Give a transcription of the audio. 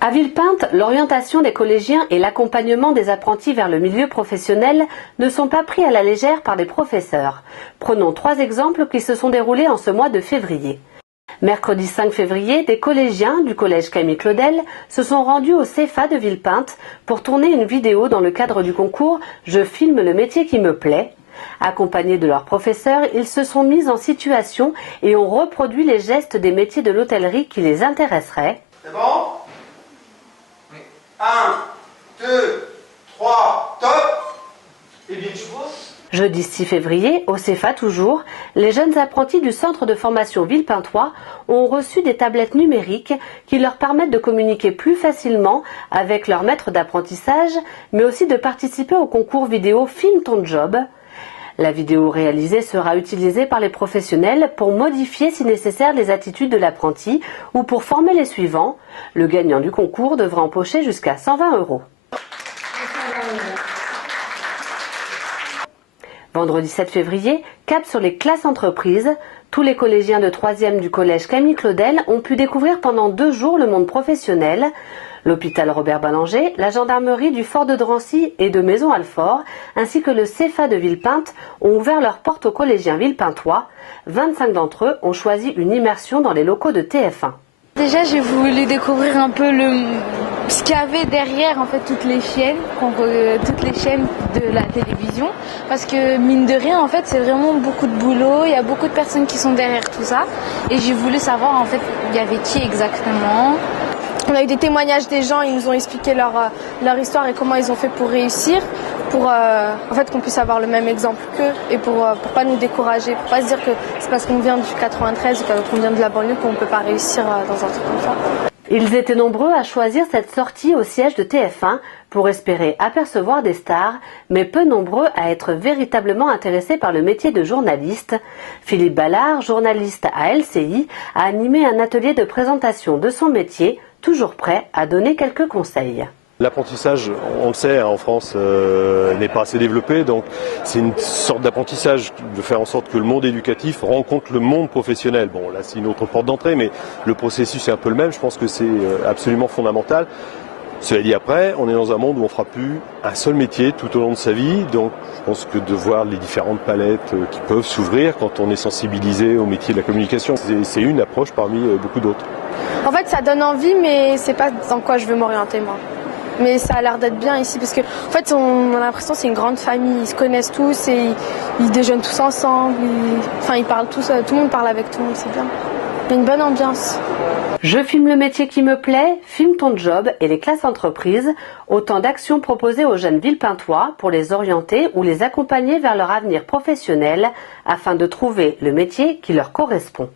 À Villepinte, l'orientation des collégiens et l'accompagnement des apprentis vers le milieu professionnel ne sont pas pris à la légère par les professeurs. Prenons 3 exemples qui se sont déroulés en ce mois de février. Mercredi 5 février, des collégiens du collège Camille Claudel se sont rendus au CEFA de Villepinte pour tourner une vidéo dans le cadre du concours « Je filme le métier qui me plaît ». Accompagnés de leurs professeurs, ils se sont mis en situation et ont reproduit les gestes des métiers de l'hôtellerie qui les intéresseraient. C'est bon ? 1, 2, 3, top. Et bien tu vois. Jeudi 6 février, au CEFA toujours, les jeunes apprentis du centre de formation Villepintois ont reçu des tablettes numériques qui leur permettent de communiquer plus facilement avec leur maître d'apprentissage, mais aussi de participer au concours vidéo Filme ton job. La vidéo réalisée sera utilisée par les professionnels pour modifier si nécessaire les attitudes de l'apprenti ou pour former les suivants. Le gagnant du concours devra empocher jusqu'à 120 €. Vendredi 7 février, cap sur les classes entreprises. Tous les collégiens de 3e du collège Camille Claudel ont pu découvrir pendant 2 jours le monde professionnel. L'hôpital Robert Ballanger, la gendarmerie du fort de Drancy et de Maison-Alfort, ainsi que le CEFA de Villepinte ont ouvert leurs portes aux collégiens villepintois. 25 d'entre eux ont choisi une immersion dans les locaux de TF1. Déjà, j'ai voulu découvrir un peu ce qu'il y avait derrière en fait toutes les chaînes de la télévision, parce que mine de rien en fait c'est vraiment beaucoup de boulot, il y a beaucoup de personnes qui sont derrière tout ça et j'ai voulu savoir en fait il y avait qui exactement. On a eu des témoignages des gens, ils nous ont expliqué leur histoire et comment ils ont fait pour réussir, pour en fait qu'on puisse avoir le même exemple qu'eux et pour pas nous décourager, pour pas se dire que c'est parce qu'on vient du 93 ou qu'on vient de la banlieue qu'on peut pas réussir dans un truc comme ça. Ils étaient nombreux à choisir cette sortie au siège de TF1 pour espérer apercevoir des stars, mais peu nombreux à être véritablement intéressés par le métier de journaliste. Philippe Ballard, journaliste à LCI, a animé un atelier de présentation de son métier, toujours prêt à donner quelques conseils. L'apprentissage, on le sait, en France, n'est pas assez développé, donc c'est une sorte d'apprentissage de faire en sorte que le monde éducatif rencontre le monde professionnel. Bon, là c'est une autre porte d'entrée, mais le processus est un peu le même, je pense que c'est absolument fondamental. Cela dit, après, on est dans un monde où on ne fera plus un seul métier tout au long de sa vie, donc je pense que de voir les différentes palettes qui peuvent s'ouvrir quand on est sensibilisé au métier de la communication, c'est une approche parmi beaucoup d'autres. En fait, ça donne envie, mais c'est pas dans quoi je veux m'orienter moi. Mais ça a l'air d'être bien ici parce que en fait on a l'impression que c'est une grande famille, ils se connaissent tous et ils déjeunent tous ensemble, ils parlent tous, tout le monde parle avec tout le monde, c'est bien. Il y a une bonne ambiance. Je filme le métier qui me plaît, filme ton job et les classes entreprises, autant d'actions proposées aux jeunes villepintois pour les orienter ou les accompagner vers leur avenir professionnel afin de trouver le métier qui leur correspond.